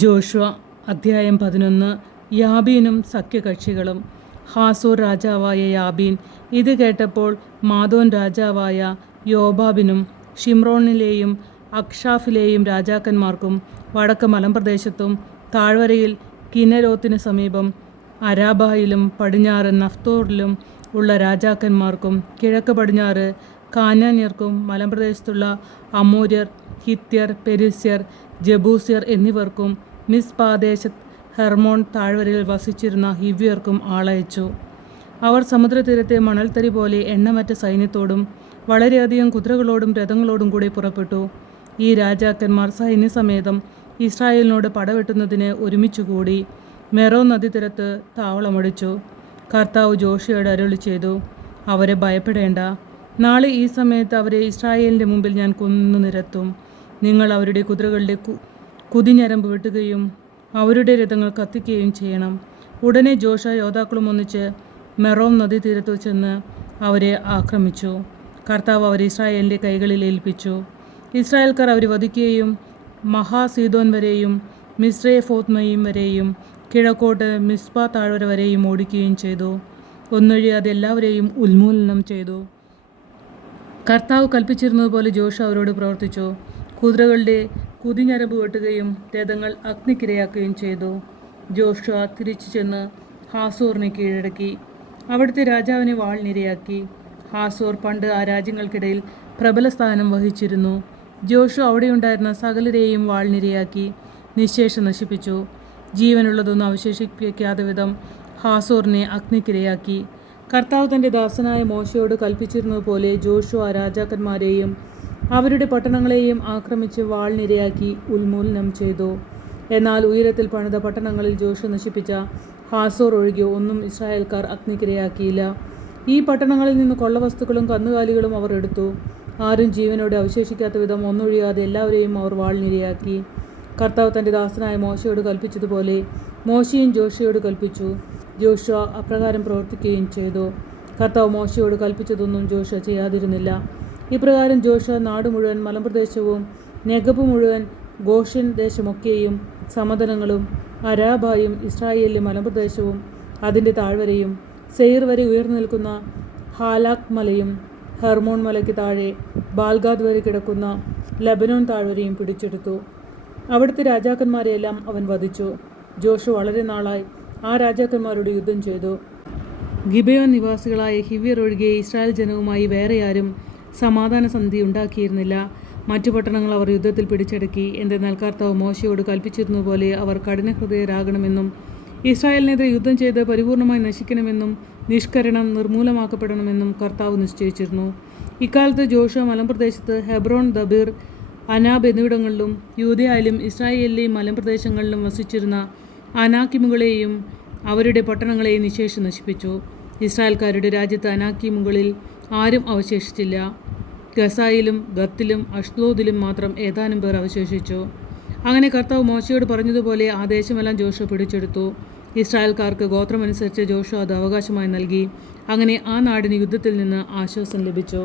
Joshua അധ്യായം 11. യാബീനും സഖ്യകക്ഷികളും. Hazor രാജാവായ യാബീൻ ഇത് കേട്ടപ്പോൾ മാദോൻ രാജാവായ യോബാബിനും ഷിമ്രോണിലെയും അക്ഷാഫിലെയും രാജാക്കന്മാർക്കും വടക്ക് മലമ്പ്രദേശത്തും താഴ്വരയിൽ കിന്നരോത്തിന് സമീപം അരാബായിലും പടിഞ്ഞാറ് നഫ്തോറിലും ഉള്ള രാജാക്കന്മാർക്കും കിഴക്ക് പടിഞ്ഞാറ് കാനാന്യർക്കും മലമ്പ്രദേശത്തുള്ള അമോര്യർ, ഹിത്യർ, പെരിസ്യർ, ജബൂസ്യർ എന്നിവർക്കും മിസ്പാദേശത്ത് ഹെർമോൺ താഴ്വരയിൽ വസിച്ചിരുന്ന ഹിവ്യർക്കും ആളയച്ചു. അവർ സമുദ്രതീരത്തെ മണൽത്തരി പോലെ എണ്ണമറ്റ സൈന്യത്തോടും വളരെയധികം കുതിരകളോടും രഥങ്ങളോടും കൂടി പുറപ്പെട്ടു. ഈ രാജാക്കന്മാർ സൈന്യസമേതം ഇസ്രായേലിനോട് പടവെട്ടുന്നതിന് ഒരുമിച്ചുകൂടി മെറോ നദീതീരത്ത് താവളമടിച്ചു. കർത്താവ് ജോഷുവയോട് അരുളി ചെയ്തു, അവരെ ഭയപ്പെടേണ്ട. നാളെ ഈ സമയത്ത് അവരെ ഇസ്രായേലിൻ്റെ മുമ്പിൽ ഞാൻ കൊന്നു നിരത്തും. നിങ്ങൾ അവരുടെ കുതിരകളുടെ കുതിഞ്ഞരമ്പ് വെട്ടുകയും അവരുടെ രഥങ്ങൾ കത്തിക്കുകയും ചെയ്യണം. ഉടനെ ജോഷ യോദ്ധാക്കളും ഒന്നിച്ച് മെറോം നദീതീരത്ത് ചെന്ന് അവരെ ആക്രമിച്ചു. കർത്താവ് അവരെ ഇസ്രായേലിൻ്റെ കൈകളിൽ ഏൽപ്പിച്ചു. ഇസ്രായേൽക്കാർ അവരെ വധിക്കുകയും മഹാസീദോൻ വരെയും മിസ്രേഫോത്മയും വരെയും കിഴക്കോട്ട് മിസ്പ താഴ്വര വരെയും ഓടിക്കുകയും ചെയ്തു. ഒന്നൊഴിയാതെ എല്ലാവരെയും ഉന്മൂലനം ചെയ്തു. കർത്താവ് കൽപ്പിച്ചിരുന്നതുപോലെ ജോഷ അവരോട് പ്രവർത്തിച്ചു. കുതിരകളുടെ കുതിഞ്ഞരമ്പ് വെട്ടുകയും രഥങ്ങൾ അഗ്നിക്കിരയാക്കുകയും ചെയ്തു. ജോഷ തിരിച്ചു ചെന്ന് ഹാസോറിനെ കീഴടക്കി അവിടുത്തെ രാജാവിനെ വാളിനിരയാക്കി. ഹാസോർ പണ്ട് ആ രാജ്യങ്ങൾക്കിടയിൽ പ്രബല സ്ഥാനം വഹിച്ചിരുന്നു. ജോഷു അവിടെയുണ്ടായിരുന്ന സകലരെയും വാളിനിരയാക്കി നിശേഷം നശിപ്പിച്ചു. ജീവനുള്ളതൊന്നും അവശേഷിപ്പിക്കാത്ത വിധം ഹാസോറിനെ അഗ്നിക്കിരയാക്കി. കർത്താവ് തൻ്റെ ദാസനായ മോശയോട് കൽപ്പിച്ചിരുന്നതുപോലെ ജോഷു ആ രാജാക്കന്മാരെയും അവരുടെ പട്ടണങ്ങളെയും ആക്രമിച്ച് വാളിനിരയാക്കി ഉന്മൂലനം ചെയ്തു. എന്നാൽ ഉയരത്തിൽ പണിത പട്ടണങ്ങളിൽ ജോഷു നശിപ്പിച്ച ഹാസോർ ഒഴികെ ഒന്നും ഇസ്രായേൽക്കാർ അഗ്നിക്കിരയാക്കിയില്ല. ഈ പട്ടണങ്ങളിൽ നിന്ന് കൊള്ളവസ്തുക്കളും കന്നുകാലികളും അവർ എടുത്തു. ആരും ജീവനോടെ അവശേഷിക്കാത്ത വിധം ഒന്നൊഴിയാതെ എല്ലാവരെയും അവർ വാളിനിരയാക്കി. കർത്താവ് തൻ്റെ ദാസനായ മോശയോട് കൽപ്പിച്ചതുപോലെ മോശയും ജോഷയോട് കൽപ്പിച്ചു. ജോഷുവ അപ്രകാരം പ്രവർത്തിക്കുകയും ചെയ്തു. കർത്താവ് മോശയോട് കൽപ്പിച്ചതൊന്നും ജോഷുവ ചെയ്യാതിരുന്നില്ല. ഇപ്രകാരം ജോഷുവ നാട് മുഴുവൻ, മലമ്പ്രദേശവും നെഗബ് മുഴുവൻ, ഗോഷൻ ദേശമൊക്കെയും, സമതലങ്ങളും അരാബായും ഇസ്രായേലിലെ മലമ്പ്രദേശവും അതിൻ്റെ താഴ്വരയും, സെയിർ വരെ ഉയർന്നു നിൽക്കുന്ന ഹാലാക് മലയും, ഹെർമോൺ മലയ്ക്ക് താഴെ ബാൽഗാദ് വരെ കിടക്കുന്ന ലബനോൻ താഴ്വരയും പിടിച്ചെടുത്തു. അവിടുത്തെ രാജാക്കന്മാരെയെല്ലാം അവൻ വധിച്ചു. ജോഷു വളരെ നാളായി ആ രാജാക്കന്മാരോട് യുദ്ധം ചെയ്തു. ഗിബയോൻ നിവാസികളായ ഹിവ്യർ ഒഴികെ ഇസ്രായേൽ ജനവുമായി വേറെ ആരും സമാധാന സന്ധി ഉണ്ടാക്കിയിരുന്നില്ല. മറ്റു പട്ടണങ്ങൾ അവർ യുദ്ധത്തിൽ പിടിച്ചടക്കി. എന്തെന്നാൽ കർത്താവ് മോശയോട് കൽപ്പിച്ചിരുന്നതുപോലെ അവർ കഠിനഹൃദയരാകണമെന്നും ഇസ്രായേലിനെതിരെ യുദ്ധം ചെയ്ത് പരിപൂർണമായി നശിക്കണമെന്നും നിഷ്കരണം നിർമൂലമാക്കപ്പെടണമെന്നും കർത്താവ് നിശ്ചയിച്ചിരുന്നു. ഇക്കാലത്ത് ജോഷുവ മലമ്പ്രദേശത്ത് ഹെബ്രോൺ, ദബീർ, അനാബ് എന്നിവിടങ്ങളിലും യൂദയായാലും ഇസ്രായേലിലെയും മലമ്പ്രദേശങ്ങളിലും വസിച്ചിരുന്ന അനാക്കിമുകളെയും അവരുടെ പട്ടണങ്ങളെയും നിശേഷം നശിപ്പിച്ചു. ഇസ്രായേൽക്കാരുടെ രാജ്യത്ത് അനാക്കിമുകളിൽ ആരും അവശേഷിച്ചില്ല. ഗസായിലും ഗത്തിലും അഷ്ദോദിലും മാത്രം ഏതാനും പേർ അവശേഷിച്ചു. അങ്ങനെ കർത്താവ് മോശയോട് പറഞ്ഞതുപോലെ ആ ദേശമെല്ലാം ജോഷുവ പിടിച്ചെടുത്തു. ഇസ്രായേൽക്കാർക്ക് ഗോത്രമനുസരിച്ച് ജോഷുവ അത് അവകാശമായി നൽകി. അങ്ങനെ ആ നാടിന് യുദ്ധത്തിൽ നിന്ന് ആശ്വാസം ലഭിച്ചു.